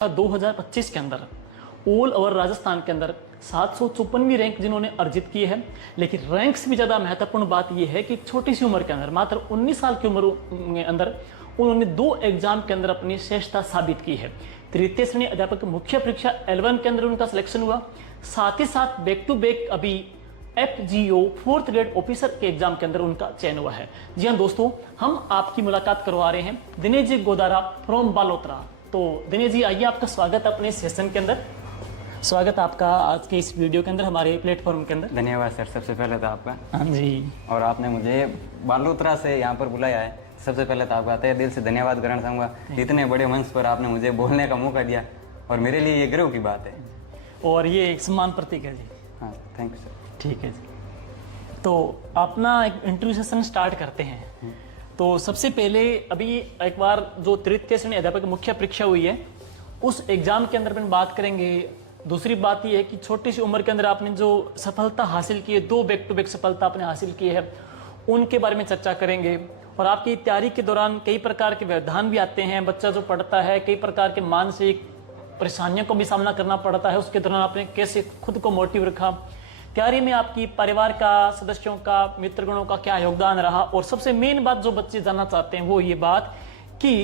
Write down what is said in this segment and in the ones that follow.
2025 के अंदर all over Rajasthan के अंदर 754वीं रैंक जिन्होंने अर्जित की है। लेकिन रैंक से भी ज़्यादा महत्वपूर्ण बात यह है कि छोटी सी उम्र के अंदर मात्र 19 साल की उम्र के अंदर उन्होंने 2 एग्जाम के अंदर अपनी श्रेष्ठता साबित की है। तृतीय श्रेणी अध्यापक मुख्य परीक्षा L1 के अंदर उनका सिलेक्शन हुआ, साथ ही साथ बैक टू बैक अभी FGO 4th ग्रेड ऑफिसर के एग्जाम के अंदर उनका चयन हुआ है। जी हाँ दोस्तों, हम आपकी मुलाकात करवा रहे हैं दिनेश जी गोदारा फ्रॉम बालोतरा। तो दिनेश जी आइए, आपका स्वागत है अपने सेशन के अंदर। स्वागत आपका आज के इस वीडियो के अंदर हमारे प्लेटफॉर्म के अंदर। धन्यवाद सर, सबसे पहले तो आपका। हाँ जी। और आपने मुझे बालोतरा से यहाँ पर बुलाया है, सबसे पहले तो आपका तहे दिल से धन्यवाद करना चाहूँगा। इतने बड़े मंच पर आपने मुझे बोलने का मौका दिया और मेरे लिए ये गर्व की बात है और ये एक सम्मान प्रतीक है जी। हाँ, थैंक यू सर। ठीक है जी, तो अपना एक इंटरव्यू सेशन स्टार्ट करते हैं। तो सबसे पहले अभी एक बार जो तृतीय श्रेणी अध्यापक मुख्य परीक्षा हुई है उस एग्जाम के अंदर अपन बात करेंगे। दूसरी बात यह है कि छोटी सी उम्र के अंदर आपने जो सफलता हासिल की है, 2 बैक टू बैक सफलता आपने हासिल की है, उनके बारे में चर्चा करेंगे। और आपकी तैयारी के दौरान कई प्रकार के व्यवधान भी आते हैं, बच्चा जो पढ़ता है कई प्रकार के मानसिक परेशानियों को भी सामना करना पड़ता है, उसके दौरान आपने कैसे खुद को मोटिव रखा, तैयारी में आपकी परिवार का सदस्यों का मित्रगणों का क्या योगदान रहा। और सबसे मेन बात जो बच्चे जानना चाहते हैं वो ये बात कि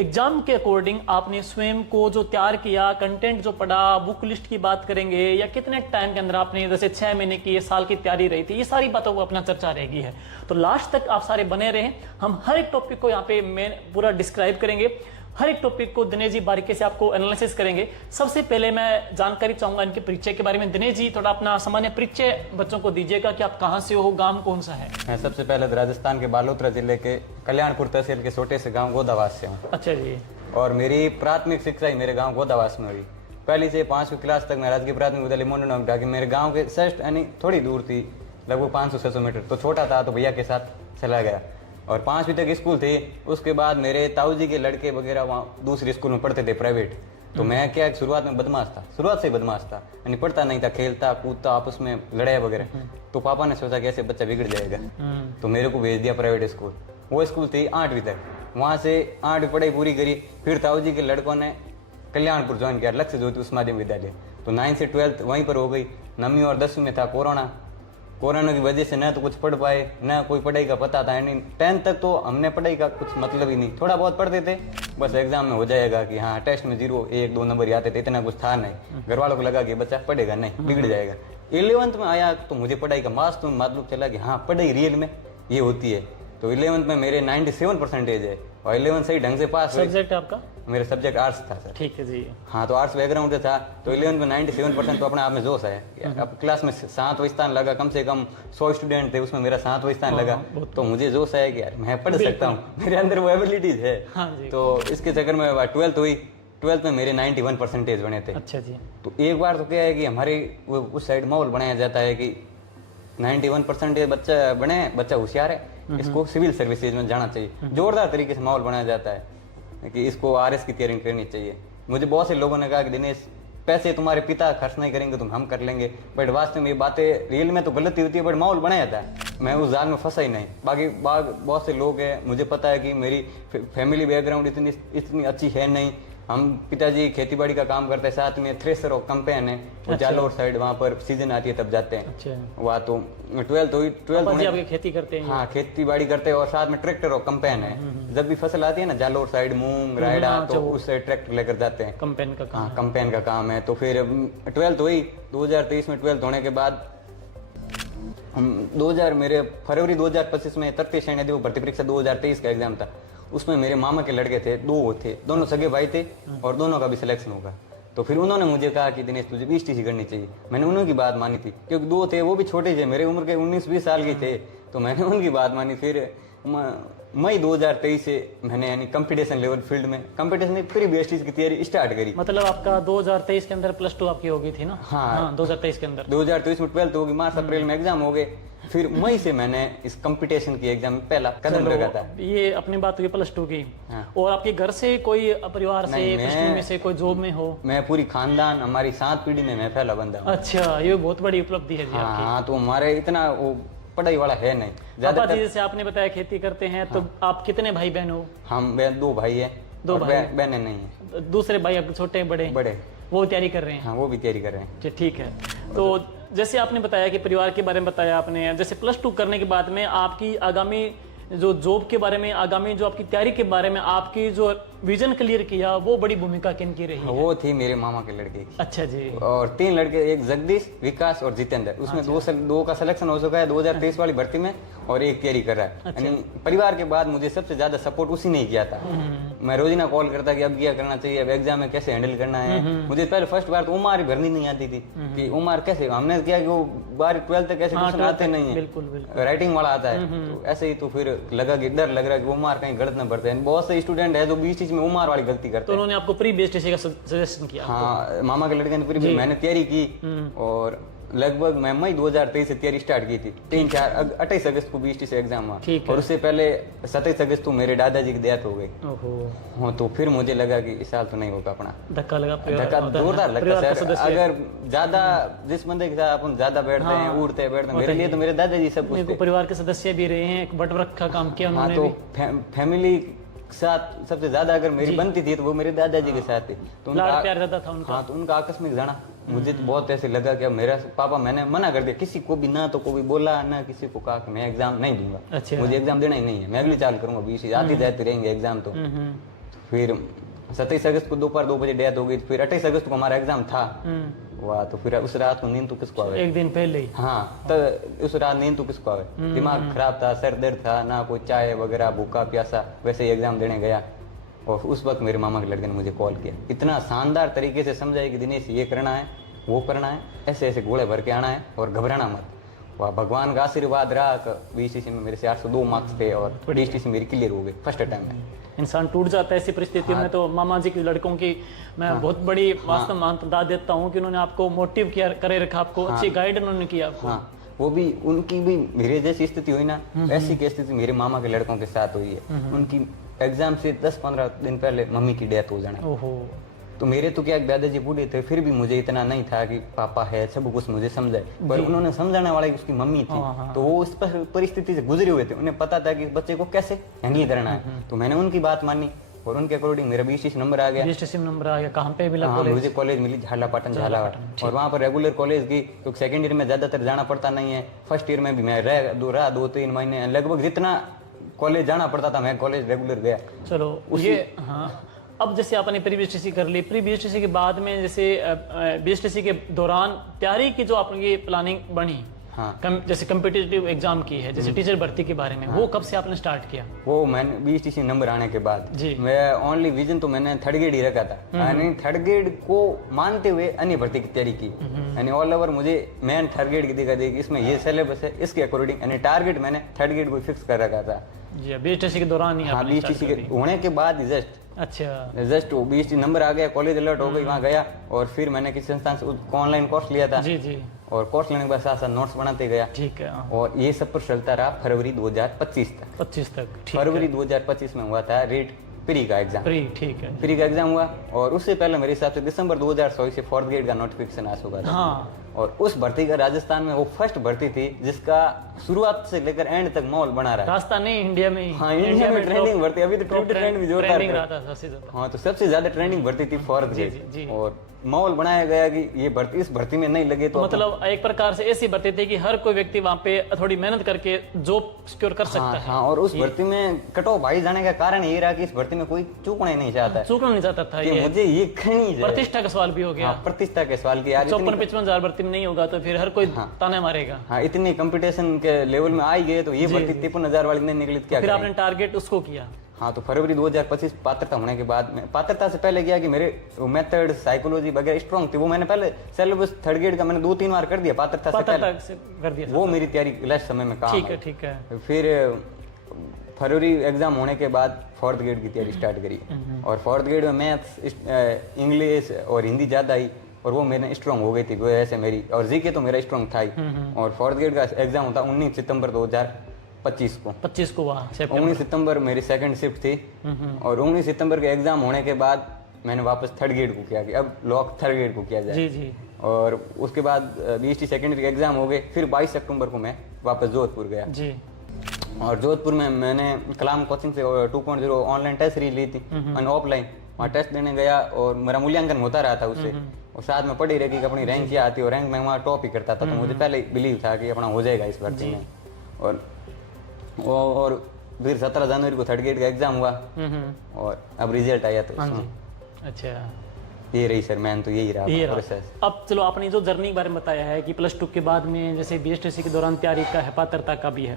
एग्जाम के अकॉर्डिंग आपने स्वयं को जो तैयार किया, कंटेंट जो पढ़ा, बुक लिस्ट की बात करेंगे या कितने टाइम के अंदर आपने जैसे 6 महीने की ये साल की तैयारी रही थी, ये सारी बातों को अपना चर्चा रहेगी है। तो लास्ट तक आप सारे बने रहें, हम हर एक टॉपिक को यहाँ पे मैं पूरा डिस्क्राइब करेंगे, हर एक टॉपिक को दिनेश जी बारीकी से आपको एनालिसिस करेंगे। सबसे पहले मैं जानकारी चाहूंगा इनके परिचय के बारे में। दिनेश जी थोड़ा अपना सामान्य परिचय बच्चों को दीजिएगा कि आप कहाँ से हो, गांव कौन सा है। मैं सबसे पहले राजस्थान के बालोतरा जिले के कल्याणपुर तहसील के छोटे से गाँव गोदावास से हूँ। अच्छा जी। और मेरी प्राथमिक शिक्षा ही मेरे गाँव गोदावास में हुई। पहली से 5वीं क्लास तक मैं राजकीय प्राथमिक विद्यालय मोनोनोक ढाकी मेरे गाँव के जस्ट यानी थोड़ी दूर थी, लगभग 500-600 मीटर। तो छोटा था तो भैया के साथ चला गया और 5वीं तक स्कूल थे। उसके बाद मेरे ताऊ जी के लड़के वगैरह वहाँ दूसरे स्कूल में पढ़ते थे प्राइवेट। तो मैं क्या शुरुआत में बदमाश था, शुरुआत से बदमाश था, यानी पढ़ता नहीं था, खेलता कूदता, आपस में लड़ाई वगैरह। तो पापा ने सोचा कि ऐसे बच्चा बिगड़ जाएगा, तो मेरे को भेज दिया प्राइवेट स्कूल। वो स्कूल थी 8वीं तक, वहाँ से 8वीं पढ़ाई पूरी करी। फिर ताऊ जी के लड़कों ने कल्याणपुर ज्वाइन किया, लक्ष्य ज्योति उच्च माध्यमिक विद्यालय। तो 9th से 12th वहीं पर हो गई। 9वीं और 10वीं में था कोरोना की वजह से न तो कुछ पढ़ पाए, न कोई पढ़ाई का पता था। यानी 10th तक तो हमने पढ़ाई का कुछ मतलब ही नहीं, थोड़ा बहुत पढ़ते थे, बस एग्जाम में हो जाएगा कि हाँ टेस्ट में 0, 1, 2 नंबर ही आते थे, इतना कुछ था नहीं। घर वालों को लगा कि बच्चा पढ़ेगा नहीं, बिगड़ जाएगा। 11th में आया तो मुझे पढ़ाई का वास्तव में मालूम चला कि हाँ पढ़ाई रियल में ये होती है। तो 11th में मेरे 97% है और 11th सही ढंग से पास हुई। सब्जेक्ट आपका? मेरा सब्जेक्ट आर्ट्स था सर। ठीक है जी। हाँ, तो आर्ट्स बैकग्राउंड था। तो 11th में 97% तो अपने आप में जोश है। अब क्लास में 7वां स्थान लगा, कम से कम 100 स्टूडेंट थे, उसमें मेरा 7वां स्थान लगा। तो मुझे जोश है कि यार मैं पढ़ सकता हूँ, मेरे अंदर वो एबिलिटीज है। हाँ जी। तो इसके चक्कर में 12th हुई। 12th में मेरे 91% बने थे। अच्छा जी। तो एक बार तो क्या है कि हमारे उस साइड माहौल बनाया जाता है कि 91% बच्चा बने, बच्चा होशियार है, इसको सिविल सर्विसेज में जाना चाहिए। जोरदार तरीके से माहौल बनाया जाता है कि इसको RS की तैयारी करनी चाहिए। मुझे बहुत से लोगों ने कहा कि दिनेश पैसे तुम्हारे पिता खर्च नहीं करेंगे, तुम हम कर लेंगे। बट वास्तव में ये बातें रियल में तो गलत ही होती है, बट माहौल बनाया था। मैं उस जाल में फंसा ही नहीं। बाकी बहुत से लोग हैं, मुझे पता है कि मेरी फैमिली बैकग्राउंड इतनी अच्छी है नहीं। हम पिताजी खेतीबाड़ी का काम करते हैं, साथ में थ्रेसर और कंपेन है, वो जालोर साइड वहाँ पर सीजन आती है तब जाते हैं। अच्छा। वहाँ तो 12th हुई। 12th में आपकी खेती करते हैं? हाँ, खेती बाड़ी करते हैं और साथ में ट्रैक्टर और कंपेन है। जब भी फसल आती है ना जालोर साइड, मूंग रायडा, तो उस साइड ट्रैक्टर लेकर जाते हैं। कंपेन का काम? हाँ, कंपेन का काम है। तो फिर 12th हुई। 2023 में 12th होने के बाद मेरे फरवरी 2025 में तृतीय श्रेणी अध्यापक भर्ती परीक्षा 2023 का एग्जाम था। उसमें मेरे मामा के लड़के थे, 2 थे, दोनों सगे भाई थे और दोनों का भी सिलेक्शन होगा। तो फिर उन्होंने मुझे कहा कि दिनेश तुझे BSTC करनी चाहिए। मैंने उन्होंने की बात मानी थी, क्योंकि 2 थे, वो भी छोटे थे, मेरे उम्र के 19-20 साल के थे। तो मैंने उनकी बात मानी। फिर मई 2023 से मैंने यानी कंपटीशन लेवल फील्ड में कंपटीशन फिर BSTC की तैयारी स्टार्ट करी। मतलब आपका 2023 के अंदर +2 आपकी हो गई थी ना? हाँ, 2023 के अंदर। 2023 में 12th होगी, मार्च अप्रैल में एग्जाम हो गए। फिर मई से मैंने इस कंपटीशन की एग्जाम में पहला कदम रखा था। ये अपनी बात हुई +2 की। हाँ। और आपके घर से कोई परिवार से +2 में से कोई जॉब में हो? मैं पूरी खानदान, हमारी 7 पीढ़ी में मैं पहला बंदा हूँ। अच्छा, ये बहुत बड़ी उपलब्धि है जी आपकी। हाँ, तो हमारे इतना वो पढ़ाई वाला है नहीं। ज्यादातर जैसे आपने बताया खेती करते हैं, तो आप कितने भाई बहन हो? हम 2 भाई है, 2 भाई, बहनें नहीं है। दूसरे भाई आपके छोटे बड़े बड़े, वो तैयारी कर रहे हैं? हाँ वो भी तैयारी कर रहे हैं। जी ठीक है। तो जैसे आपने बताया कि परिवार के बारे में बताया आपने, जैसे +2 करने के बाद में आपकी आगामी जो जॉब के बारे में, आगामी जो आपकी तैयारी के बारे में आपकी जो विजन क्लियर किया, वो बड़ी भूमिका किनकी रही है? वो थी मेरे मामा के लड़के की। अच्छा जी। और 3 लड़के, एक जगदीश, विकास और जितेंद्र। उसमें दो का सिलेक्शन हो चुका है 2023 वाली भर्ती में, और एक तैयारी कर रहा है। यानी परिवार के बाद मुझे सबसे ज्यादा सपोर्ट उसी ने किया था। मैं रोजीना कॉल करता कि अब क्या करना चाहिए, अब एग्जाम में कैसे हैंडल करना है। मुझे पहले फर्स्ट बार तो उम्र भरनी नहीं आती थी कि उम्र कैसे, हमने किया कि वो 12-12 तक ऐसे क्वेश्चन आते नहीं है, बिल्कुल राइटिंग वाला आता है। तो ऐसे ही तो फिर लगा कि डर लग रहा है कि उम्र कहीं गलत ना भरते हैं। बहुत से स्टूडेंट है जो 20 चीज में उम्र वाली गलती करते तो हैं। उन्होंने आपको प्री बेस्ड का सजेशन किया? हाँ, मामा के लड़के ने फिर भी मैंने तैयारी की, और लगभग मैं मई 2023 से तैयारी स्टार्ट की थी। 28 अगस्त को 20 से एग्जाम हुआ, और उससे पहले 27 अगस्त को मेरे दादाजी की डेथ हो गई। हाँ, तो फिर मुझे लगा कि इस साल तो नहीं होगा अपना। धक्का लगा? धक्का जोरदार लगता सर। अगर ज्यादा जिस बंदे के साथ अपन ज्यादा बैठते हैं, उठते बैठते हैं, मेरे लिए तो मेरे दादाजी सब कुछ थे। परिवार के सदस्य भी रहे हैं, एक बटवृक्ष का काम किया उन्होंने। हाँ, तो फैमिली साथ सबसे ज्यादा अगर मेरी बनती थी तो वो मेरे दादाजी के साथ थी। तो लाड प्यार ज्यादा था उनका। हाँ, तो उनका आकस्मिक जाना मुझे तो बहुत ऐसे लगा कि अब मेरा पापा, मैंने मना कर दिया किसी को भी, ना तो कोई बोला ना किसी को कहा कि मैं एग्जाम नहीं दूंगा। अच्छा। मुझे एग्जाम देना ही नहीं है, मैं अगली साल करूंगा। 20 आती जाती रहेंगे एग्जाम। तो फिर 27 अगस्त को दोपहर 2 बजे डेथ हो गई। फिर 28 अगस्त को हमारा एग्जाम था। वाह, तो फिर उस रात को नींद तो किसको आवे? एक दिन पहले ही? हाँ, तो उस रात नींद तो किसको आवे? दिमाग खराब था, सर दर्द था, ना कोई चाय वगैरह, भूखा प्यासा, वैसे ही एग्जाम देने गया। और उस वक्त मेरे मामा के लड़के ने मुझे कॉल किया, इतना शानदार तरीके से समझाया कि दिनेश ये करना है, वो करना है, ऐसे ऐसे गोले भर के आना है और घबराना मत। वाह, भगवान का आशीर्वाद रहा। बीएसटीसी में मेरे से 802 मार्क्स थे और डीएसटीसी मेरी क्लियर हो गई फर्स्ट टाइम में। इंसान टूट जाता है ऐसी परिस्थितियों में। तो मामा जी के लड़कों की मैं बहुत बड़ी वास्तव में दाद देता हूँ कि उन्होंने आपको मोटिव किया, करे रखा, आपको अच्छी गाइड उन्होंने किया आपको। हाँ, वो भी उनकी भी मेरे जैसी स्थिति हुई ना, ऐसी की स्थिति मेरे मामा के लड़कों के साथ हुई है। उनकी एग्जाम से 10-15 दिन पहले मम्मी की डेथ हो जाना। तो मेरे तो क्या दादाजी बूढ़े थे, फिर भी मुझे इतना नहीं था कि पापा है, सब कुछ मुझे समझाए। पर उन्होंने समझाने वाला उसकी मम्मी थी। तो वो उस परिस्थिति से गुजरे हुए थे, उन्हें पता था कि बच्चे को कैसे हैंडल करना है। तो मैंने उनकी बात मानी और उनके अकॉर्डिंग मेरा बीएसटीसी नंबर आ गया। बीएसटीसी नंबर आ गया। कहाँ पे मिला? हाँ, मुझे कॉलेज मिली झालापाटन, झालावाड़। और वहाँ पर रेगुलर कॉलेज की, क्योंकि सेकंड ईयर में ज्यादातर जाना पड़ता नहीं है। फर्स्ट ईयर में भी मैं रहा 2-3 महीने, लगभग जितना कॉलेज जाना पड़ता था मैं कॉलेज रेगुलर गया। चलो ये हाँ। अब जैसे आपने प्री बीएसटीसी कर ली, प्री बीएसटीसी के बाद में जैसे बीएसटीसी के दौरान तैयारी की जो आपकी प्लानिंग बनी, हाँ, जैसे कम्पिटिटिव एग्जाम की है, जैसे टीचर भर्ती के बारे में, हाँ, वो कब से आपने स्टार्ट किया? वो मैंने बीएसटीसी नंबर आने के बाद जी। मैं ओनली विजन तो मैंने 3rd ग्रेड ही रखा था, यानी 3rd ग्रेड को मानते हुए अन्य भर्ती की तैयारी की। यानी ऑल ओवर मुझे मैंने 3rd ग्रेड की दिखा दी कि इसमें ये सिलेबस है, इसके अकॉर्डिंग यानी टारगेट मैंने 3rd ग्रेड को फिक्स कर रखा था जी। बीएसटीसी के दौरान ही? हाँ, बीएसटीसी के होने के बाद जस्ट अच्छा बीएसटी नंबर आ गया, कॉलेज अलर्ट हो गई, वहाँ गया और फिर मैंने किसी संस्थान से ऑनलाइन कोर्स लिया था। जी जी। और कोर्स लेने के बाद साथ साथ नोट्स बनाते गया। ठीक है। और ये सब पर चलता रहा फरवरी 2025 तक। फरवरी 2025 में हुआ था रेट प्री का एग्जाम। ठीक है, प्री का एग्जाम हुआ। और उससे पहले मेरे हिसाब से दिसंबर 2024 से 4th ग्रेड का नोटिफिकेशन आ चुका था। हाँ। और उस भर्ती का राजस्थान में वो फर्स्ट भर्ती थी जिसका शुरुआत से लेकर एंड तक माहौल बना रहा है। राजस्थान नहीं, इंडिया में ही। हाँ, इंडिया में ट्रेंडिंग भर्ती, अभी तो ट्रेंड भी जोरदार रहा था सबसे ज्यादा। हाँ, तो सबसे ज्यादा ट्रेंडिंग भर्ती थी 4th ग्रेड। और माहौल बनाया गया कि ये भर्ती, इस भर्ती में नहीं लगे तो मतलब एक प्रकार से ऐसी भर्ती थी कि हर कोई व्यक्ति वहाँ पे थोड़ी मेहनत करके जॉब सिक्योर कर सकता है। हाँ, और उस भर्ती में कट ऑफ भाई जाने का कारण ये रहा कि इस भर्ती में कोई चूकना नहीं चाहता था। ये मुझे ये करनी है। प्रतिष्ठा का सवाल भी हो गया। प्रतिष्ठा के सवाल की 54-55 हजार भर्ती में नहीं होगा तो फिर हर कोई ताने मारेगा। हाँ, इतनी कंपटीशन के लेवल में आई गए तो ये भर्ती 53,000 वाली नहीं निकली, क्या फिर आपने टारगेट उसको किया? हाँ, तो फरवरी 2025 पात्रता होने के बाद में, पात्रता से पहले किया कि मेरे मेथड साइकोलॉजी वगैरह स्ट्रॉन्ग थी। वो मैंने पहले सिलेबस 3rd ग्रेड का मैंने 2-3 बार कर दिया पात्रता से पहले कर दिया। वो मेरी तैयारी लास्ट समय में काम। ठीक है। फिर फरवरी एग्जाम होने के बाद 4th ग्रेड की तैयारी स्टार्ट करी। और 4th ग्रेड में मैथ्स, इंग्लिश और हिंदी ज्यादा आई और वो मैंने स्ट्रॉन्ग हो गई थी वो ऐसे मेरी। और जीके तो मेरा स्ट्रॉन्ग था ही। और 4th ग्रेड का एग्जाम होता 19 सितंबर 2025 को। 25 को 19 सितंबर मेरी सेकंड शिफ्ट थी। और 19 सितंबर के एग्जाम होने के बाद मैंने वापस 3rd ग्रेड को किया कि अब लॉक 3rd ग्रेड को किया जाए। जी जी। और उसके बाद बीएसटी सेकेंडरी के एग्जाम हो गए। फिर 22 अक्टूबर को मैं वापस जोधपुर गया जी। और जोधपुर में मैंने कलाम कोचिंग से 2.0 ऑनलाइन टेस्ट सीरीज ली थी ऑफलाइन। वहाँ टेस्ट देने गया और मेरा मूल्यांकन होता रहा था उससे, और साथ में पढ़ी रही कि अपनी रैंक क्या आती है, और रैंक में वहाँ टॉप ही करता था, तो मुझे पहले बिलीव था कि अपना हो जाएगा इस भर्ती में। और फिर 17 जनवरी को थर्ड ग्रेड का एग्जाम हुआ और अब रिजल्ट आया तो उसमें अच्छा ये रही सर, मैन तो यही रहा प्रोसेस। अब चलो आपने जो जर्नी के बारे में बताया है कि प्लस 2 के बाद में जैसे बीएसटीसी के दौरान तैयारी का है, पात्रता का भी है।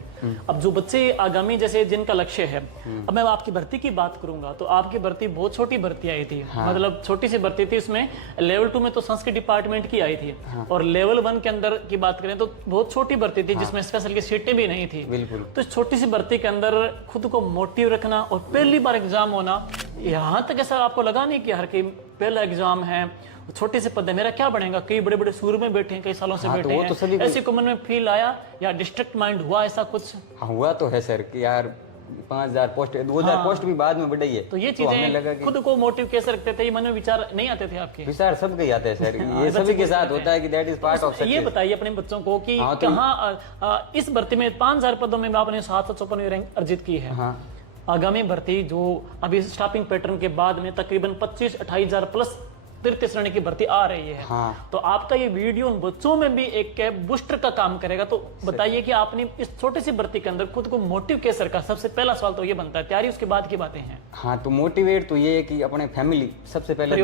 अब जो बच्चे आगामी जैसे जिनका लक्ष्य है, अब मैं आपकी भर्ती की बात करूंगा तो आपकी भर्ती बहुत छोटी भर्ती आई थी, मतलब छोटी सी भर्ती थी। उसमें लेवल 2 में तो संस्कृत डिपार्टमेंट की आई थी, और लेवल 1 के अंदर की बात करें तो बहुत छोटी भर्ती थी जिसमें स्पेशल की सीटें भी नहीं थी। बिल्कुल। तो इस छोटी सी भर्ती के अंदर खुद को मोटिव रखना और पहली बार एग्जाम होना, यहाँ तक ऐसा आपको लगा नहीं कि हर की पहला एग्जाम है, छोटे से पद है, मेरा क्या बनेगा? कई बड़े बड़े सूर में बैठे हैं, कई सालों से बैठे हैं, ऐसे को मन में फील आया या डिस्ट्रिक्ट माइंड हुआ ऐसा कुछ? हाँ हुआ तो है सर कि यार 5000 पोस्ट, 2000 पोस्ट भी बाद में बढ़ी है, तो ये चीजें खुद को मोटिव कैसे रखते थे? ये मन में विचार नहीं आते थे आपके? विचार सबके आते हैं सर, ये सभी के साथ होता है कि that is part of success. ये बताइए अपने बच्चों को कि कहाँ इस भर्ती में 5000 पदों में आपने 754 रैंक अर्जित की है। आगामी भर्ती जो अभी स्टाफिंग पैटर्न के बाद में तकरीबन 25-28 हजार प्लस तृतीय श्रेणी की भर्ती आ रही है। तो आपका ये वीडियो उन बच्चों में भी एक बूस्टर का काम करेगा। तो बताइए कि आपने इस छोटी सी भर्ती के अंदर खुद को मोटिव कैसे रखा? सबसे पहला सवाल तो ये बनता है, तैयारी उसके बाद की बातें हैं। हाँ, तो मोटिवेट तो ये है कि अपने फैमिली सबसे पहले,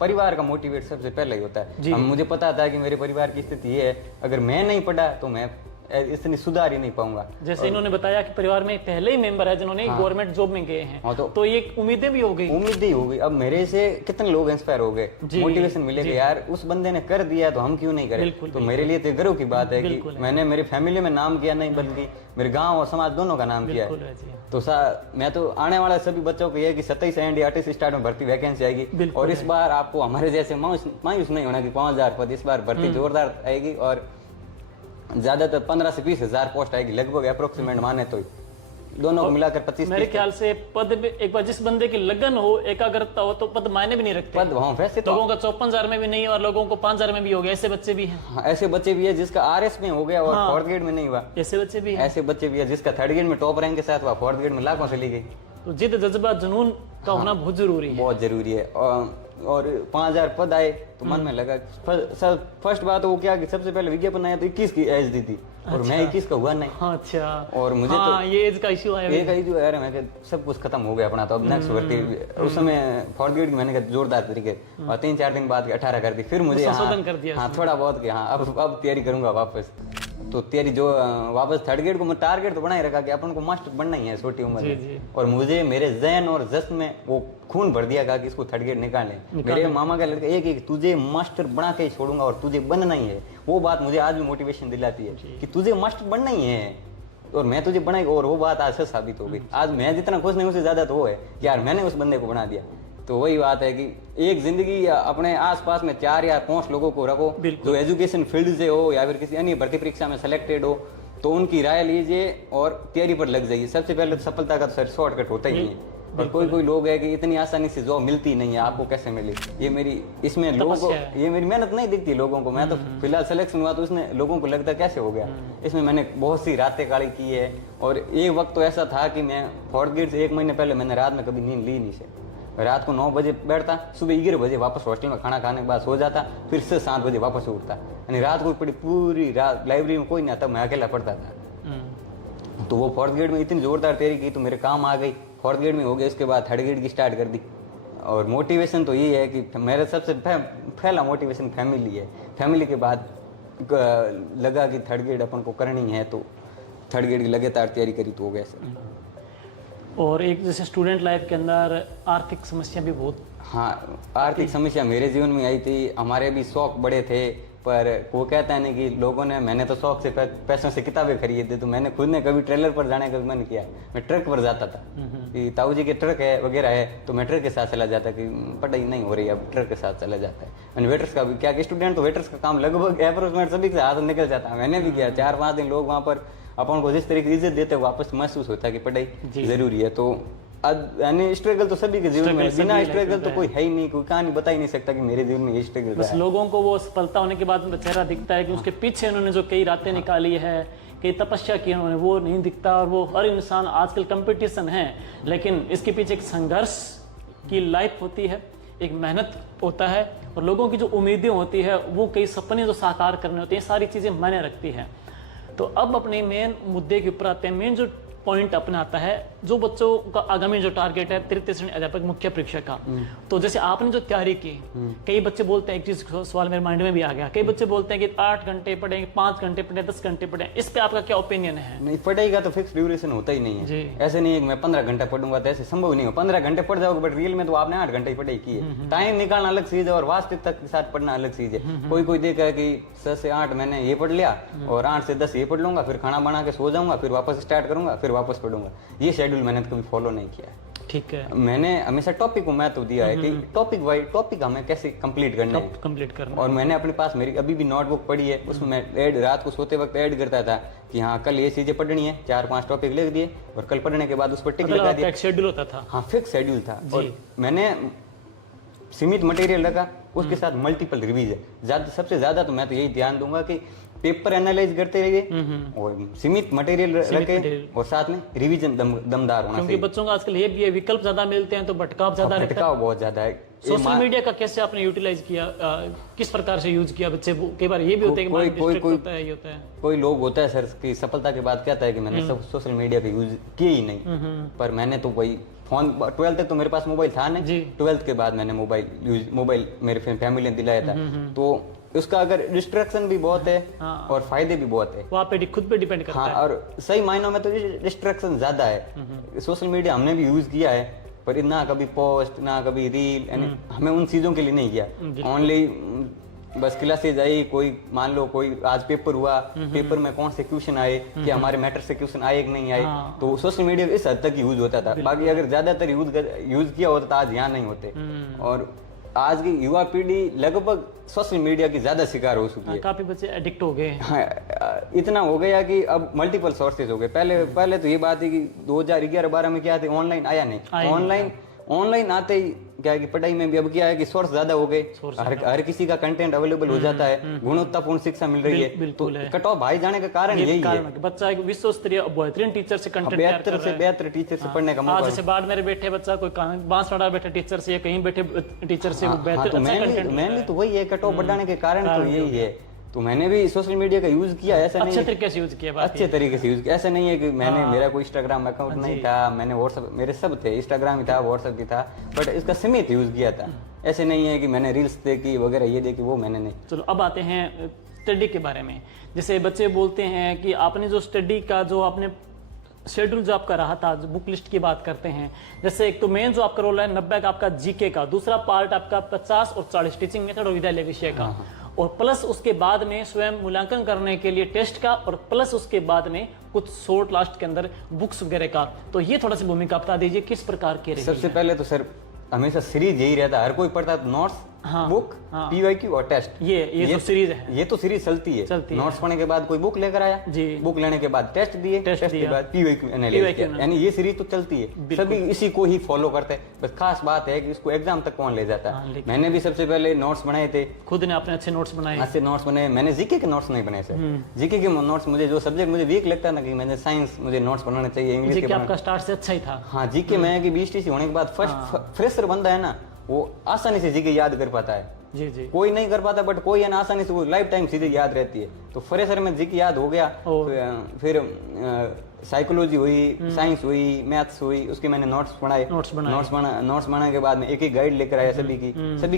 परिवार का मोटिवेट सबसे पहले ही होता है। मुझे पता था कि मेरे परिवार की स्थिति ये है, अगर मैं नहीं पढ़ा तो मैं इतनी सुधार ही नहीं पाऊंगा। जैसे इन्होंने बताया कि परिवार में पहले ही मेंबर है जिन्होंने गवर्नमेंट जॉब में गए हैं, तो ये उम्मीदें भी हो गई। उम्मीदें हो गई। अब मेरे से कितने लोग इंस्पायर हो गए, मोटिवेशन मिलेगा, यार उस बंदे ने कर दिया तो हम क्यों नहीं करें। तो मेरे लिए तो गर्व की बात है कि मैंने मेरी फैमिली में नाम किया नहीं, बल्कि मेरे गाँव और समाज दोनों का नाम किया है। तो मैं तो आने वाले सभी बच्चों को ये कि 27 एंड 28 स्टार्ट में भर्ती वैकेंसी आएगी, और इस बार आपको हमारे जैसे मायूस नहीं होना कि 5000 पद, इस बार भर्ती जोरदार आएगी और ज्यादातर 15 से 20 हजार पोस्ट आएगी लगभग, अप्रोक्सीमेट माने तो दोनों को मिलाकर 25। मेरे ख्याल से पद में एक बार जिस बंदे की लगन हो, एकाग्रता हो, तो पद मायने भी नहीं रखते। पद वहाँ वैसे तो लोगों का 54,000 में भी नहीं और लोगों को 5,000 में भी हो गया, ऐसे बच्चे भी हैं। हाँ, ऐसे बच्चे भी है जिसका आरएस में हो गया और फोर्थ ग्रेड में नहीं हुआ, ऐसे बच्चे भी हैं। ऐसे बच्चे भी है जिसका थर्ड ग्रेड में टॉप रैंक के साथ हुआ, फोर्थ ग्रेड में लाखों चली गई। तो जिद, जज्बा, जुनून का होना बहुत जरूरी है, बहुत जरूरी है। और 5000 पद आए तो मन में लगा, फर्स्ट बात वो क्या कि सबसे पहले विज्ञापन आया तो 21 की एज दी थी, और मैं 21 का हुआ नहीं। अच्छा। और मुझे तो ये एज का इश्यू आया, एक इशू है, मैं सब कुछ खत्म हो गया अपना, तो अब नेक्स्ट भर्ती उस समय फोर्थ ग्रेड की मैंने कहा जोरदार तरीके, और 3-4 दिन बाद 18 कर दी। फिर मुझे संशोधन कर दिया। हाँ, थोड़ा बहुत कि हाँ अब तैयारी करूंगा वापस। तो तैयारी जो वापस थर्ड ग्रेड को मैं टारगेट तो बना ही रखा कि अपन को मास्टर बनना ही है छोटी उम्र में, और मुझे मेरे जहन और जश्न में वो खून भर दिया कि इसको थर्ड ग्रेड निकालें। मेरे मामा का लड़का एक तुझे मास्टर बना के ही छोड़ूंगा और तुझे बनना ही है। वो बात मुझे आज भी मोटिवेशन दिलाती है कि तुझे मास्टर बनना ही है और मैं तुझे बनाई, और वो बात आज से साबित हो गई। आज मैं जितना खुश नहीं उससे ज्यादा तो वो है कि यार मैंने उस बंदे को बना दिया। तो वही बात है कि एक जिंदगी अपने आसपास में 4 या 5 लोगों को रखो जो एजुकेशन फील्ड से हो या फिर किसी अन्य भर्ती परीक्षा में सेलेक्टेड हो, तो उनकी राय लीजिए और तैयारी पर लग जाइए। सबसे पहले सफलता का तो शॉर्टकट होता ही है, पर कोई लोग है कि इतनी आसानी से जॉब मिलती नहीं है, आपको कैसे मिली। ये मेरी इसमें लोगों को ये मेरी मेहनत नहीं दिखती लोगों को। मैं तो फिलहाल सिलेक्शन हुआ तो उसने लोगों को लगता कैसे हो गया। इसमें मैंने बहुत सी रातें काली की है, और एक वक्त तो ऐसा था कि मैं फोर्थ ग्रेड से 1 महीने पहले मैंने रात में कभी नींद ली नहीं से। रात को 9 बजे बैठता, सुबह 11 बजे वापस हॉस्टल में खाना खाने के बाद सो जाता, फिर से 7 बजे वापस उठता। यानी रात को पूरी रात लाइब्रेरी में कोई नहीं आता, मैं अकेला पढ़ता था। तो वो फोर्थ ग्रेड में इतनी जोरदार तैयारी की तो मेरे काम आ गई, फोर्थ ग्रेड में हो गया। उसके बाद थर्ड ग्रेड की स्टार्ट कर दी। और मोटिवेशन तो ये है कि मेरा सबसे पहला मोटिवेशन फैमिली है। फैमिली के बाद लगा कि थर्ड ग्रेड अपन को करनी है, तो थर्ड ग्रेड की लगातार तैयारी करी तो हो गया सर। और एक जैसे स्टूडेंट लाइफ के अंदर आर्थिक समस्या भी बहुत, हाँ, आर्थिक समस्या मेरे जीवन में आई थी। हमारे भी शौक बड़े थे, पर वो कहता है ना कि लोगों ने, मैंने तो शौक से पैसों से किताबें खरीदी, तो मैंने खुद ने कभी ट्रेलर पर जाने का मन किया। मैं ट्रक पर जाता था कि ताऊ जी के ट्रक है वगैरह है, तो मैं ट्रक के साथ चला जाता कि पढ़ाई नहीं हो रही, अब ट्रक के साथ चला जाता है। वेटर्स का भी क्या, स्टूडेंट तो वेटर्स का काम लगभग अप्रोक्सीमेट सभी के हाथ निकल जाता है। मैंने भी किया 4-5 दिन। लोग वहाँ पर अपन को जिस तरीके से इज्जत देते वापस महसूस होता है कि पढ़ाई जरूरी है। तो यानी स्ट्रगल तो सभी के जीवन में, बिना स्ट्रगल तो कोई है ही नहीं, कोई कहानी बता ही नहीं सकता कि मेरे जीवन में ये स्ट्रगल बस लोगों को वो सफलता होने के बाद उनका चेहरा दिखता है कि उसके पीछे उन्होंने जो कई रातें निकाली है, कई तपस्या की उन्होंने, वो नहीं दिखता। और वो हर इंसान, आजकल कंपटीशन है, लेकिन इसके पीछे एक संघर्ष कि लाइफ होती है, एक मेहनत होता है, और लोगों की जो उम्मीदें होती है, वो कई सपने जो साकार करने होते हैं, सारी चीज़ें मायने रखती है। तो अब अपने मेन मुद्दे के ऊपर आते हैं। मेन जो पॉइंट अपना आता है, जो बच्चों का आगामी जो टारगेट है तृतीय श्रेणी अध्यापक मुख्य परीक्षा का। तो जैसे आपने जो तैयारी की, कई बच्चे बोलते हैं, एक चीज सवाल मेरे माइंड में भी आ गया, कई बच्चे बोलते हैं कि 8 घंटे पढ़ेंगे, 5 घंटे पढ़े, 10 घंटे पढ़े, इस पे आपका क्या ओपिनियन है? नहीं, पढ़ाई का तो फिक्स ड्यूरेशन होता ही नहीं है। ऐसे नहीं है कि मैं 15 घंटा पढ़ूंगा, तो ऐसे संभव नहीं हो। 15 घंटे पढ़ जाओगे, बट रियल में तो आपने 8 घंटे ही पढ़ाई की है। टाइम निकालना अलग चीज है और वास्तविकता के साथ पढ़ना अलग चीज है। कोई देखा है कि 6 से 8 मैंने ये पढ़ लिया और 8 से 10 ये पढ़ लूंगा, फिर खाना बना के सो जाऊंगा, फिर वापस स्टार्ट करूंगा, फिर वापस पढ़ूंगा। ये शेड्यूल मैंने कभी फॉलो नहीं किया है। ठीक है। मैंने हमेशा टॉपिक को महत्व दिया है कि टॉपिक वाइज टॉपिक हमें कैसे कंप्लीट करना है। और मैंने अपने पास मेरी अभी भी नोटबुक पड़ी है, उसमें मैं रात को सोते वक्त ऐड करता था कि हाँ कल ये चीजें पढ़नी है, 4-5 टॉपिक लिख दिए और कल पढ़ने के बाद उस पर टिक लगा दिया। शेड्यूल होता था? हाँ, फिक्स शेड्यूल था। और मैंने सीमित मटेरियल रखा, उसके साथ मल्टीपल रिवीजन। सबसे ज्यादा तो मैं तो यही ध्यान दूंगा कि पेपर एनालाइज करते रहिए और सीमित मटेरियल रखे और साथ में रिवीजन दमदार होना चाहिए। क्योंकि बच्चों का आजकल ये भी है, विकल्प ज्यादा मिलते हैं तो भटकाव ज्यादा रहता है। भटकाव बहुत ज्यादा है। सोशल मीडिया का कैसे आपने यूटिलाइज किया, किस प्रकार से यूज किया? बच्चे कई बार ये भी होता है कि कोई लोग होता है सर की सफलता के बाद कहता है कि मैंने सब सोशल मीडिया का यूज किया ही नहीं। पर मैंने तो वही फोन 12th तक तो मेरे पास मोबाइल था नहीं। 12th के बाद मैंने मोबाइल मेरे फैमिली ने दिलाया था। तो उसका अगर डिस्ट्रैक्शन भी बहुत है और फायदे भी बहुत है, वो आप पे खुद पे डिपेंड करता है। और सही मायनों में तो डिस्ट्रैक्शन ज्यादा है। सोशल मीडिया हमने भी यूज किया है, पर ना कभी पोस्ट ना कभी रील, यानी हमें उन चीजों के लिए नहीं किया। ओनली बस क्लासेज आई, कोई मान लो कोई आज पेपर हुआ, पेपर में कौन से क्वेश्चन आए, कि हमारे मैटर से क्वेश्चन आए कि नहीं आए, तो सोशल मीडिया इस हद तक यूज होता था। बाकी अगर ज्यादातर यूज किया होता तो आज यहाँ नहीं होते। और आज की युवा पीढ़ी लगभग सोशल मीडिया की ज्यादा शिकार हो चुकी है। काफी बच्चे एडिक्ट हो गए। हाँ, इतना हो गया कि अब मल्टीपल सोर्सेज हो गए। पहले तो ये बात है कि 2011-12 में क्या थे, ऑनलाइन आया नहीं। ऑनलाइन आते ही क्या है कि पढ़ाई में भी अब क्या है कि सोर्स ज्यादा हो गए, हर किसी का कंटेंट अवेलेबल हो जाता है, गुणवत्तापूर्ण शिक्षा मिल रही है। तो कट ऑफ हाई जाने का कारण यही है। बच्चा एक विश्व स्तरीय बेहतरीन टीचर से कंटेंट बेहतर टीचर से पढ़ने का मौका। जैसे बाढ़ मेरे बैठे बच्चा कोई बांसवाड़ा बैठे टीचर से या कहीं बैठे टीचर से वो बेहतर मेनली तो वही है, कट ऑफ बढ़ाने के कारण तो यही है। तो मैंने भी सोशल मीडिया का यूज किया, ऐसा नहीं अच्छे तरीके से यूज किया, अच्छे तरीके से यूज किया। ऐसा नहीं है कि मैंने मेरा कोई इंस्टाग्राम अकाउंट नहीं था, मैंने व्हाट्सएप, मेरे सब थे, इंस्टाग्राम भी था, व्हाट्सएप भी था, बट इसका सीमित यूज किया था। ऐसे नहीं है कि मैंने रील्स देखी वगैरह ये देखी, वो मैंने नहीं। चलो अब आते हैं स्टडी के बारे में। जैसे बच्चे बोलते हैं कि आपने जो स्टडी का जो आपने शेड्यूल जो आपका रहा था, जो बुक लिस्ट की बात करते हैं, जैसे एक तो मेन जो आपका रोल है 90 का आपका जीके का, दूसरा पार्ट आपका 50 और 40 टीचिंग मेथड और विद्यालय विषय का, और प्लस उसके बाद में स्वयं मूल्यांकन करने के लिए टेस्ट का, और प्लस उसके बाद में कुछ शॉर्ट लास्ट के अंदर बुक्स वगैरह का। तो ये थोड़ा सी भूमिका बता दीजिए किस प्रकार की रही? सबसे पहले तो सर हमेशा सीरीज यही रहता है, हर कोई पढ़ता है नोट्स, बुक, पीवाईक्यू और टेस्ट। ये तो सीरीज है, ये तो सीरीज चलती है। नोट्स पढ़ने के बाद कोई बुक लेकर आया, बुक लेने के बाद टेस्ट दिए, टेस्ट के बाद पीवाईक्यू एनालिसिस, यानी ये सीरीज तो चलती है। सभी इसी को ही फॉलो करते हैं। बस खास बात है कि इसको एग्जाम तक कौन ले जाता है। मैंने भी सबसे पहले नोट्स बनाए थे, खुद ने अपने अच्छे नोट्स बनाए। मैंने जीके के नोट्स नहीं बनाए सर। जीके के नोट्स मुझे जो सब्जेक्ट मुझे वीक लगता है ना, कि मैंने साइंस मुझे नोट्स बनाना चाहिए, इंग्लिश के आपका स्टार्ट से अच्छा ही था। हाँ, जीके में कि बीएसटीसी होने के बाद फर्स्ट फ्रेशर बंदा है ना, वो आसानी से जीके याद कर पाता है। जी। कोई नहीं कर पाता, बट कोई है ना आसानी से वो लाइफ टाइम सीधे याद रहती है। तो फ्रेशर में जीके याद हो गया। फिर साइकोलॉजी हुई, साइंस हुई, मैथ्स हुई, उसके मैंने नोट्स बनाए। नोट्स बनाने के बाद में एक गाइड लेकर आया, सभी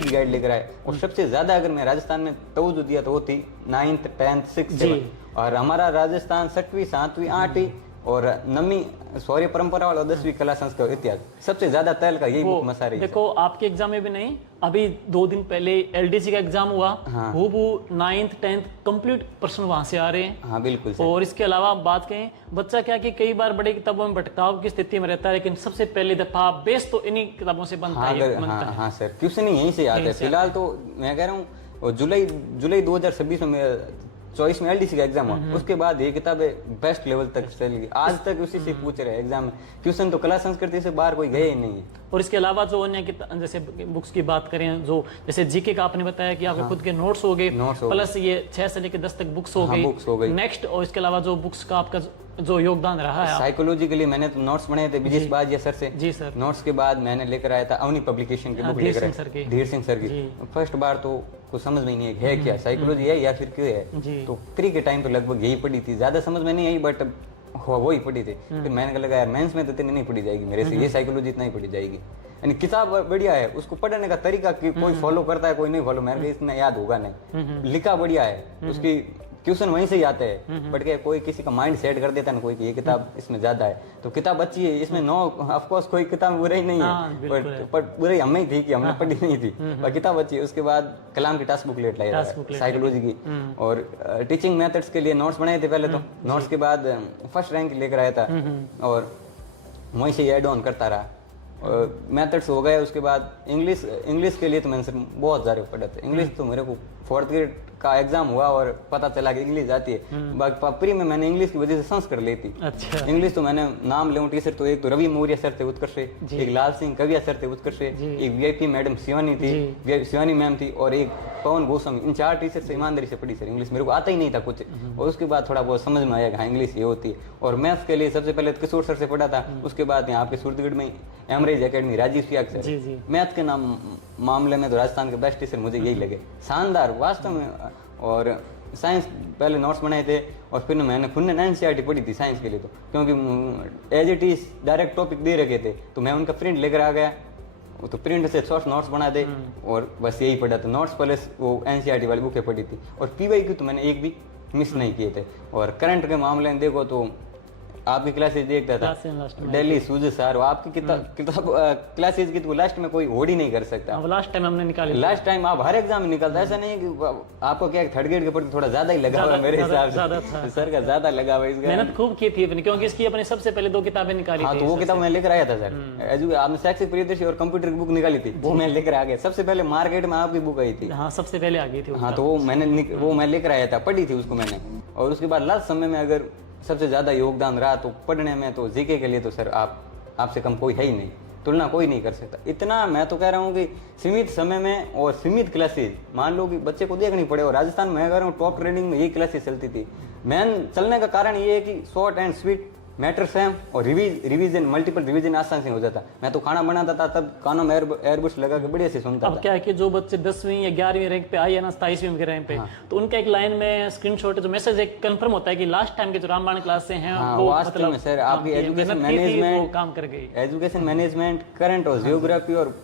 की गाइड लेकर आए। और सबसे ज्यादा अगर मैं राजस्थान में तवज्जो दिया तो वो थी 9th 10th 6th 7th। और हमारा राजस्थान 6वीं 7वीं 8वीं और 9वीं सौर्य परंपरा और 10वीं कला संस्कृत इतिहास, सबसे ज्यादा तैल का यही बुक मसा रही है। देखो आपके एग्जाम में भी नहीं, अभी 2 दिन पहले एलडीसी का एग्जाम हुआ। वो 9th 10th कंप्लीट प्रश्न वहां से आ रहे हैं। हाँ बिल्कुल। और इसके अलावा बात करें, बच्चा क्या कि कई बार बड़ी किताबों में भटकाव की स्थिति में रहता है, लेकिन सबसे पहले दफा बेस तो इन्हीं किताबों से बनता है। हाँ सर, क्वेश्चन यहीं से आते हैं। फिलहाल तो मैं कह रहा हूँ जुलाई 2026 में चॉइस में एलडीसी का एग्जाम हुआ, उसके बाद ये किताबें बेस्ट लेवल तक चली। आज तक उसी से पूछ रहे एग्जाम में क्वेश्चन, तो कला संस्कृति से बाहर कोई गए ही नहीं है। और इसके अलावा जो अन्य जैसे बुक्स की बात करें, जो जैसे जीके का आपने बताया कि आपके खुद के नोट्स हो गए, प्लस ये 6 से लेकर 10 तक बुक्स हो गई नेक्स्ट। और इसके अलावा जो बुक्स का आपका जो योगदान रहा है साइकोलॉजी के लिए मैंने तो नोट्स बनाए थे विजेश बाजिया सर से। जी सर। नोट्स के बाद मैंने लेकर आया था अवनी पब्लिकेशन की बुक धीर लेकर सिंह सर की। आया धीर सिंह सर की। फर्स्ट बार तो कुछ समझ में ही नहीं है क्या साइकोलॉजी है या फिर क्यों है। तो 3 के टाइम तो लगभग यही पढ़ी थी, ज्यादा समझ में नहीं आई बट वो ही पढ़ी थी। फिर मैंने लगा यार मेंस में तो इतनी नहीं पढ़ी जाएगी मेरे से, ये साइकोलॉजी इतना ही पढ़ी जाएगी। यानी किताब बढ़िया है, उसको पढ़ने का तरीका कि कोई फॉलो करता है कोई नहीं फॉलो, मेरे को इतना याद होगा नहीं। लिखा बढ़िया है, उसकी क्वेश्चन वहीं से ही आते हैं, बट क्या कोई किसी का माइंड सेट कर देता है ना कोई कि ये किताब इसमें ज्यादा है, तो किताब अच्छी है। इसमें नो ऑफ कोर्स कोई किताब बुरी नहीं है, पर बुरी हमें ही थी कि हमने पढ़ी नहीं थी, पर किताब अच्छी है। उसके बाद कलाम की टास्क बुकलेट लाई साइकोलॉजी की, और टीचिंग मेथड्स के लिए नोट्स बनाए थे पहले तो। नोट्स के बाद फर्स्ट रैंक लेकर आया था और वहीं से एड ऑन करता रहा। मेथड्स हो गए। उसके बाद इंग्लिश के लिए तो मैंने सिर्फ बहुत सारे पढ़े थे। इंग्लिश तो मेरे को 4th ग्रेड का एग्जाम हुआ और पता चला कि इंग्लिश आती है। बाकी प्री में मैंने इंग्लिश की वजह से संस्कृत ली थी। अच्छा। इंग्लिश तो मैंने नाम ले टीचर तो एक तो रवि मौर्य सर थे उत्कर्ष, एक लाल सिंह कविया सर थे उत्कर्ष, एक वीआईपी मैडम शिवानी थी, शिवानी मैम थी, और एक पवन गोस्वामी। इन 4 टीचर से ईमानदारी से पढ़ी सर इंग्लिश, मेरे को आता ही नहीं था कुछ। और उसके बाद थोड़ा बहुत समझ में आया कि हाँ इंग्लिश ये होती है। और मैथ्स के लिए सबसे पहले किशोर सर से पढ़ा था, उसके बाद यहाँ पे सूरतगढ़ में एमरेज academy Rajiv Siyag sir. Math के मामले में तो राजस्थान के बेस्ट टीचर मुझे यही लगे, शानदार वास्तव में। और साइंस पहले नोट्स बनाए थे और फिर मैंने खुद ने एनसीईआरटी पढ़ी थी साइंस के लिए, तो क्योंकि as it is direct topic दे रखे थे तो मैं उनका प्रिंट लेकर आ गया, तो प्रिंट से शॉर्ट नोट्स बना दे और बस यही पढ़ा था। नोट्स प्लस वो एनसीईआरटी वाली बुकें पढ़ी थी, और पीवाईक्यू तो मैंने एक भी मिस नहीं किए थे। और करंट के मामले में देखो तो आपकी क्लासेज देखता था दिल्ली सूज सर, आपकी किताब क्लासेज की तो लास्ट में कोई होड़ ही नहीं कर सकता। लास्ट टाइम हमने निकाली, लास्ट टाइम आप हर एग्जाम में निकलता, ऐसा नहीं है कि आपको क्या 3rd ग्रेड के प्रति थोड़ा ज्यादा ही लगा हुआ मेरे हिसाब से, सर का ज्यादा लगा हुआ। इसका मेहनत खूब की थी अपनी, क्योंकि इसकी अपने सबसे पहले 2 किताबें निकाली थी। तो वो किताब मैं लेकर आया था सर, आपने शैक्षिक परिदृश्य और कंप्यूटर की बुक निकाली थी, वो मैं लेकर आ गया। सबसे पहले मार्केट में आपकी बुक आई थी, हाँ सबसे पहले आ गई थी। हाँ, तो वो मैं लेकर आया था, पढ़ी थी उसको मैंने। और उसके बाद लास्ट समय में अगर सबसे ज्यादा योगदान रहा तो पढ़ने में, तो जीके के लिए तो सर आपसे कम कोई है ही नहीं, तुलना कोई नहीं कर सकता। इतना मैं तो कह रहा हूँ कि सीमित समय में और सीमित क्लासेज, मान लो कि बच्चे को देखनी पड़े। और राजस्थान में कह रहा हूँ टॉप ट्रेनिंग में यही क्लासेज चलती थी। मेन चलने का कारण ये है कि short and sweet matter same, और रिवीजन मल्टीपल रिवीजन आसान से हो जाता। मैं तो खाना बनाता था तब कानों में एयरबड्स लगा के बढ़िया से सुनता था। अब क्या है कि जो बच्चे 10वीं या 11वीं रैंक पे आए या ना 27वीं रैंक पे, तो उनका एक लाइन में स्क्रीनशॉट जो मैसेज एक कंफर्म होता है कि लास्ट टाइम के जो रामबाण क्लास हैं वो वास्तव में सर आपकी एजुकेशन मैनेजमेंट काम कर गई। एजुकेशन मैनेजमेंट, करंट और जियोग्राफी और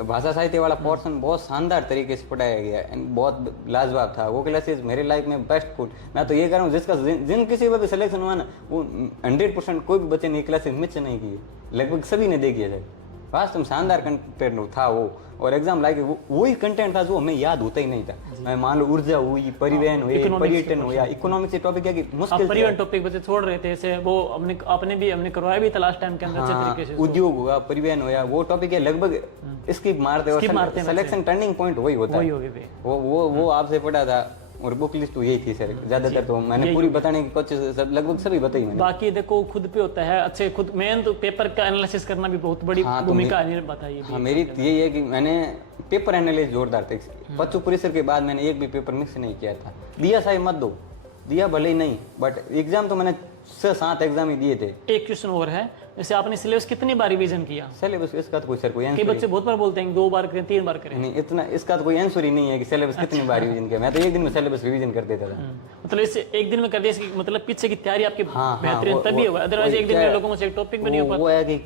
भाषा साहित्य वाला पोर्शन बहुत शानदार तरीके से पढ़ाया गया है, बहुत लाजवाब था। वो क्लासेस मेरे लाइफ में बेस्ट फुल। मैं तो ये कह रहा हूँ जिसका जिन किसी का भी सिलेक्शन हुआ ना, वो 100% कोई भी बच्चे ने क्लासेस मिस नहीं की, लगभग सभी ने देखी है। वास्तव में शानदार कंटेंट था वो, और एग्जाम लाइक वही कंटेंट था जो हमें याद होता ही नहीं था। मैं मान लो ऊर्जा हुई, परिवहन हुई, पर्यटन हुआ, इकोनॉमिक्स से टॉपिक है कि मुश्किल परिवहन टॉपिक बच्चे छोड़ रहे थे, ऐसे वो हमने करवाया भी था लास्ट टाइम के अंदर अच्छे तरीके से। उद्योग हुआ, परिवहन हुआ, वो टॉपिक है लगभग स्किप मारते और सिलेक्शन टर्निंग पॉइंट वही होता है। वो आपसे पढ़ा था, और बुक लिस्ट तो यही थी सर ज्यादातर। तो मैंने पूरी बताने की कोशिश लगभग सभी बताई मैंने। बाकी देखो खुद पे होता है अच्छे, खुद मेन तो पेपर का एनालिसिस करना भी बहुत बड़ी भूमिका बताइए। हाँ, मेरी यही है कि मैंने पेपर एनालिसिस जोरदार थे। बच्चों परिसर के बाद मैंने एक भी पेपर मिक्स नहीं किया था। दिया साहिब मत दो, दिया भले ही नहीं, बट एग्जाम तो मैंने 6-7 एग्जाम ही दिए थे। एक क्वेश्चन और है, जैसे आपने सिलेबस कितनी बार रिवीजन किया? सिलेबस इसका तो कोई सर कोई आंसर, बच्चे बहुत बार बोलते हैं 2 बार करें 3 बार करें। नहीं, इतना इसका तो कोई आंसर ही नहीं है कि सिलेबस कितनी बार रिवीजन किया। मैं तो एक दिन में सिलेबस रिवीजन कर देता था। मतलब इसे एक दिन में कर दिया, मतलब पीछे की तैयारी आपकी बेहतरीन तभी होगा, अदरवाइज एक दिन में लोगों से एक टॉपिक भी नहीं हो पाता। वो है कि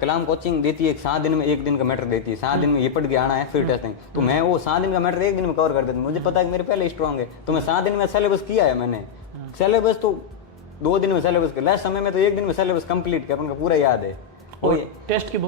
कलाम कोचिंग देती है 7 दिन में, 1 दिन का मैटर देती है। 7 दिन में ये पढ़ के आना है फिर टेस्टिंग, तो मैं वो 7 दिन का मैटर 1 दिन में कवर कर देता हूं। मुझे पता है कि मेरे पहले स्ट्रॉन्ग है, तो मैं 7 दिन में सिलेबस किया है। मैंने सिलेबस तो 2 दिन में सिलेबस कर, लास्ट समय में तो 1 दिन में सिलेबस कंप्लीट किया, अपन का पूरा याद है। और टेस्ट की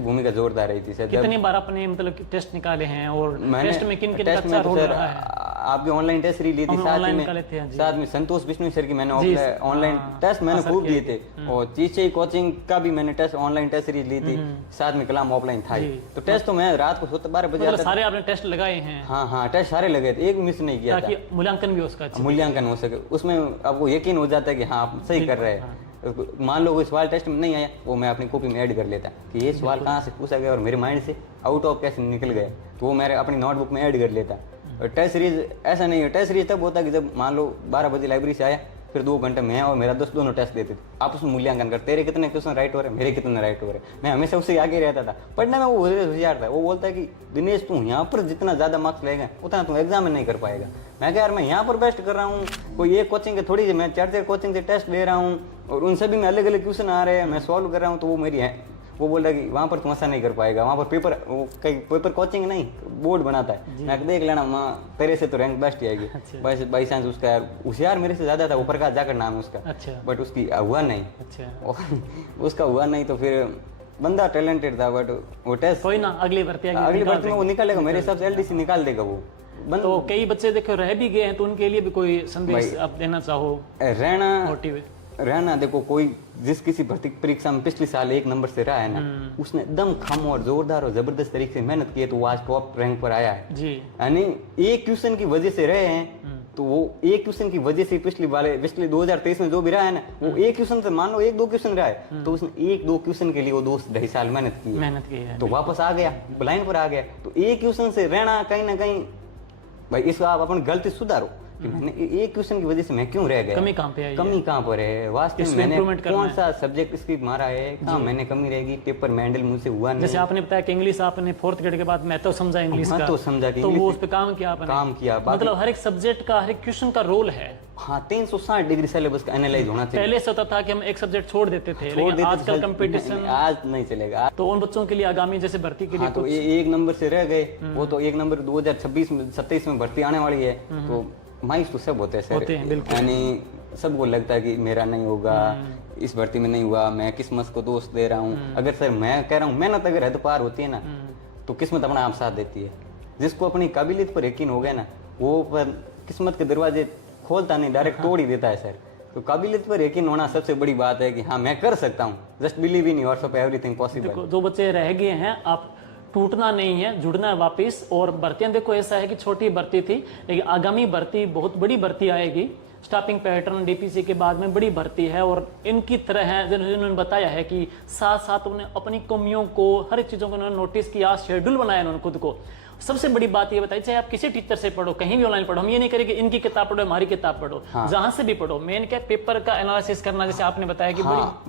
भूमिका जोरदार रही थी सर। कितनी बार आपने मतलब टेस्ट निकाले हैं, और टेस्ट में किन किन अच्छा रोल रहा है? आपकी ऑनलाइन टेस्ट ली थी, साथ में संतोष बिश्नोई सर की मैंने ऑनलाइन टेस्ट मैंने खूब दिए थे, और चीचे कोचिंग का भी मैंने टेस्ट ऑनलाइन टेस्ट सीरीज ली थी, साथ में कलाम ऑफलाइन था। तो टेस्ट तो मैं रात को 12 बजे सारे आपने टेस्ट लगाए हैं? हाँ, टेस्ट सारे लगे थे, एक मिस नहीं किया ताकि मूल्यांकन भी उसका मूल्यांकन हो सके। उसमें आपको यकीन हो जाता है कि हाँ आप सही कर रहे हैं। मान लो कोई सवाल टेस्ट में नहीं आया, वो मैं अपनी कॉपी में ऐड कर लेता कि ये सवाल कहाँ से पूछा गया और मेरे माइंड से आउट ऑफ कैसे निकल गया, तो वो मेरे अपनी नोटबुक में ऐड कर लेता। और टेस्ट सीरीज ऐसा नहीं है, टेस्ट सीरीज तब होता है कि जब मान लो 12 बजे लाइब्रेरी से आया, फिर 2 घंटे मैं और मेरा दोस्त दोनों टेस्ट देते थे, आपस में मूल्यांकन कर, तेरे कितने क्वेश्चन राइट हो रहे हैं, मेरे कितने राइट हो रहे हैं। मैं हमेशा उससे आगे रहता था पढ़ने में, वो होशियार था। वो बोलता है कि दिनेश तू यहाँ पर जितना ज़्यादा मार्क्स लेगा उतना तू एग्जाम में नहीं कर पाएगा। मैं कहा यार मैं यहाँ पर बेस्ट कर रहा हूँ, कोई एक कोचिंग के थोड़ी, मैं 4 कोचिंग से टेस्ट दे रहा हूँ और उन सभी में अलग अलग क्वेश्चन आ रहे हैं, मैं सॉल्व कर रहा हूँ। तो वो मेरी है, वो बोल रहा है कि वहाँ पर तुम ऐसा नहीं कर पाएगा, वहाँ पर पेपर, वो कई पेपर कोचिंग नहीं बोर्ड बनाता है। मैं देख लेना माँ तेरे से तो रैंक बेस्ट ही आएगी। बस बाई चांस उसका यार होशियार मेरे से ज़्यादा था, वो प्रकाश जाकर नाम है उसका। अच्छा। बट उसकी हुआ नहीं। अच्छा। उसका हुआ नहीं तो फिर बंदा टैलेंटेड था, बट वो टेस्ट कोई ना, अगली भर्ती अगली भर्ती में वो निकालेगा, मेरे हिसाब से एलडीसी निकाल देगा वो। तो कई बच्चे देखो रह भी गए हैं, तो उनके लिए भी कोई संदेश आप देना चाहो? रहना देखो, कोई जिस किसी भर्ती परीक्षा में पिछले साल 1 नंबर से रहा है ना, उसने एकदम खम और जोरदार और जबरदस्त तरीके से मेहनत की है, तो वो आज टॉप रैंक पर आया है जी। यानी एक क्वेश्चन की वजह से रहे हैं, तो वो एक क्वेश्चन की वजह से पिछले 2023 में जो भी रहा है ना, वो एक क्वेश्चन से मान लो 1-2 क्वेश्चन रहा है, तो उसने 1-2 क्वेश्चन के लिए वो 2-2.5 साल मेहनत की है, तो वापस आ गया, लाइन पर आ गया। तो एक क्वेश्चन से रहना कहीं ना कहीं, भाई इसको आप अपनी गलती सुधारो कि मैंने एक क्वेश्चन की वजह से मैं क्यों रह गया, कमी कहाँ पे आई है? कमी कहाँ पर है वास्तव में, मैंने कौन सा सब्जेक्ट स्किप मारा है, कहाँ मैंने कमी रहेगी, पेपर में हैंडल मुझसे हुआ नहीं। जैसे आपने बताया कि इंग्लिश आपने 4th ग्रेड के बाद मैं तो समझा इंग्लिश का, तो समझा कि तो वो उस पे काम किया आपने, काम किया। मतलब हर एक सब्जेक्ट का, हर एक क्वेश्चन का रोल है। हाँ, 360 डिग्री सिलेबस का एनालाइज होना चाहिए। पहले से होता था कि हम एक सब्जेक्ट छोड़ देते थे, लेकिन आजकल कंपटीशन आज नहीं चलेगा। तो उन बच्चों के लिए आगामी जैसे भर्ती के लिए हाँ, तो 1 नंबर से रह गए, वो तो 1 नंबर 2026 में भर्ती आने वाली है, तो मायूस तो सब होते हैं सर, यानी सबको लगता है कि मेरा नहीं होगा, इस भर्ती में नहीं हुआ, मैं किस्मत को दोष दे रहा हूँ। अगर सर मैं कह रहा हूँ, मेहनत अगर हद पार होती है ना, तो किस्मत अपना आप साथ देती है। जिसको अपनी काबिलियत पर यकीन हो गया ना, वो पर किस्मत के दरवाजे खोलता नहीं, डायरेक्ट तोड़ ही देता है सर। तो काबिलियत पर यकीन होना सबसे बड़ी बात है कि हाँ मैं कर सकता हूँ, just believe in yourself, everything possible. जो बच्चे रह गए हैं, आप टूटना नहीं है, जुड़ना है वापस। और भर्तियां देखो ऐसा है कि छोटी भर्ती थी, लेकिन आगामी भर्ती बहुत बड़ी भर्ती आएगी। स्टाफिंग पैटर्न डीपीसी के बाद में बड़ी भर्ती है, और इनकी तरह है जिन्होंने बताया है कि साथ साथ उन्होंने अपनी कमियों को, हर एक चीज़ों को उन्होंने नोटिस किया, शेड्यूल बनाया उन्होंने खुद को। सबसे बड़ी बात ये बताई, चाहे आप किसी टीचर से पढ़ो, कहीं भी ऑनलाइन पढ़ो, हम ये नहीं करें कि इनकी किताब पढ़ो, हमारी किताब पढ़ो, जहां से भी पढ़ो, मेन क्या पेपर का एनालिसिस करना, जैसे आपने बताया कि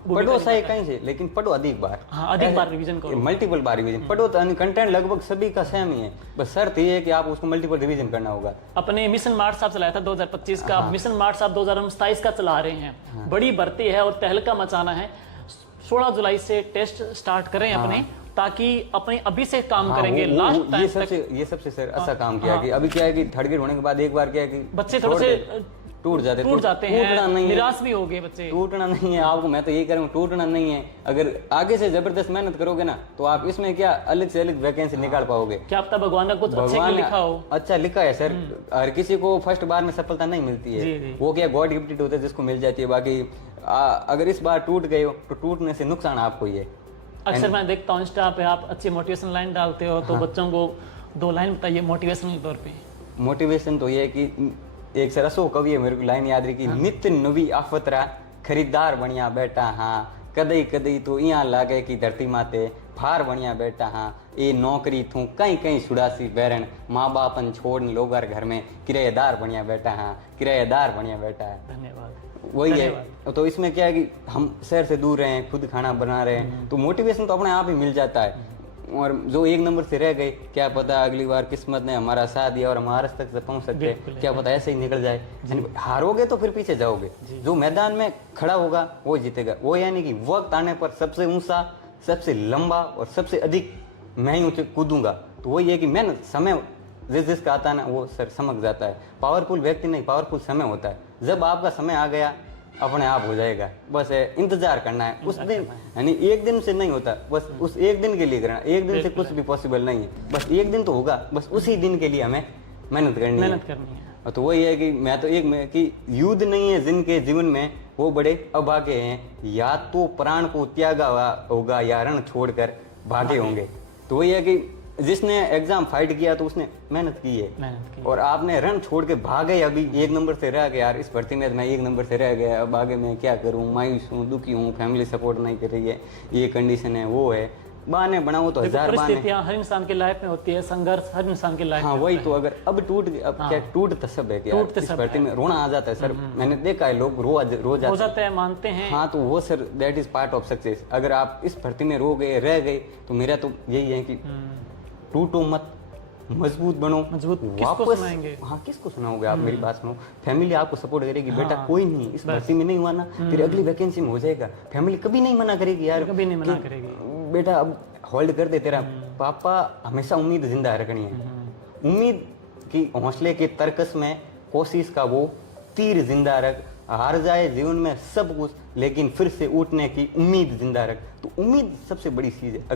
पढ़ो सही कहीं से, लेकिन पढ़ो अधिक बार, अधिक बार रिवीजन करो, मल्टीपल बार रिवीजन पढ़ो। तो कंटेंट लगभग सभी का सेम ही है, बस शर्त ये है कि आप उसको मल्टीपल रिवीजन करना होगा। अपने मिशन मार्च आप चलाया था 2025 का, मिशन मार्च आप 2027 का चला रहे हैं। बड़ी भर्ती है और तहलका मचाना है। 16 जुलाई से टेस्ट स्टार्ट करें अपने, ताकि अपने अभी से काम करेंगे लास्ट टाइम तक। ये सबसे सर अच्छा काम किया कि अभी क्या है कि 3rd ग्रेड होने के बाद एक बार क्या है कि बच्चे थोड़े से टूट जाते हैं, निराश भी हो गए बच्चे। टूटना नहीं है आपको, मैं तो यही करूँ, टूटना नहीं है। अगर आगे से जबरदस्त मेहनत करोगे ना, तो आप इसमें क्या अलग से अलग वैकेंसी निकाल पाओगे। क्या पता भगवान का कुछ अच्छा लिखा हो। अच्छा लिखा है सर, हर किसी को फर्स्ट बार में सफलता नहीं मिलती है, वो क्या गॉड गिफ्टेड होता है जिसको मिल जाती है। बाकी अगर इस बार टूट गए हो तो टूटने से नुकसान आपको ही है। अक्सर मैं देखता हूँ इंस्टा पे आप अच्छी मोटिवेशन लाइन डालते हो, तो बच्चों को 2 लाइन बताइए मोटिवेशनल तौर पे। मोटिवेशन तो ये है कि एक सरसो कवि है, मेरे को लाइन याद रही कि नित्य नवी आफतरा खरीदार बनिया बैठा हाँ, कदई कदई तो यहाँ लागे कि धरती माते फार बनिया बैठा हाँ, ये नौकरी थू कहीं कहीं छुड़ासी बैरण, माँ बापन छोड़ लोगार घर में किराएदार बनिया बैठा हाँ, किराएदार बनिया बैठा है। धन्यवाद। वही है। तो इसमें क्या है कि हम शहर से दूर रहे हैं, खुद खाना बना रहे हैं, तो मोटिवेशन तो अपने आप ही मिल जाता है। और जो 1 नंबर से रह गए, क्या पता अगली बार किस्मत ने हमारा साथ दिया और हम महाराज तक से पहुंच सकते हैं, क्या पता ऐसे ही निकल जाए। हारोगे तो फिर पीछे जाओगे, जो मैदान में खड़ा होगा वो जीतेगा। वो यानी कि वक्त आने पर सबसे ऊंचा, सबसे लंबा और सबसे अधिक मैं ही ऊंचे कूदूंगा। तो वही है कि मेहनत, समय जिसका आता है ना, वो सर समझ जाता है। पावरफुल व्यक्ति नहीं, पावरफुल समय होता है। जब आपका समय आ गया अपने आप हो जाएगा, बस इंतजार करना है उस दिन, यानी 1 दिन से नहीं होता, बस उस 1 दिन के लिए करना। 1 दिन से कुछ भी पॉसिबल नहीं है, बस 1 दिन तो होगा, बस उसी दिन के लिए हमें मेहनत करनी है। तो वही है कि मैं तो कि युद्ध नहीं है जिनके जीवन में, वो बड़े अभागे हैं, या तो प्राण को त्यागा होगा या रण छोड़कर भागे होंगे। तो वही है कि जिसने एग्जाम फाइट किया तो उसने मेहनत की है, और आपने रन छोड़ के भागे। अभी 1 नंबर से रह गया यार, इस भर्ती में मैं 1 नंबर से रह गया, अब आगे मैं क्या करूं, मायूस हूँ, दुखी हूँ, फैमिली सपोर्ट नहीं कर रही है, ये कंडीशन है, वो है। बहाने बनाओ तो देखो, 1000 बहाने। परिस्थितियां हर इंसान की लाइफ में होती है, संघर्ष हर इंसान की लाइफ हाँ में वही होता तो, अगर अब टूट गए, अब क्या टूट तो सब है कि यार, टूट तो इस सब भर्ती में रोना आ जाता है सर, मैंने देखा है लोग रोज रोज हो आते हैं। जाता है, मानते हैं। हाँ तो वो sir that is part of success. अगर आप इस भर्ती में रो गए, रह गए, तो मेरा तो यही है कि टूटो मत, मजबूत बनो, मजबूत किसको सुनाएंगे? हाँ किसको सुनाओगे आप, मेरी बात सुनो, फैमिली आपको सपोर्ट करेगी, बेटा कोई नहीं, इस भर्ती में नहीं हुआ ना, तेरी अगली वैकेंसी में हो जाएगा, फैमिली कभी नहीं मना करेगी यार, कभी नहीं मना कि करेगी। बेटा अब होल्ड कर दे, तेरा पापा हमेशा उम्मीद जिंदा रखनी है, उम्मीद की हौसले के तरकस में कोशिश का वो तीर जिंदा रख, हार जाए जीवन में सब कुछ, लेकिन फिर से उठने की उम्मीद जिंदा रख। तो उम्मीद सबसे बड़ी चीज है।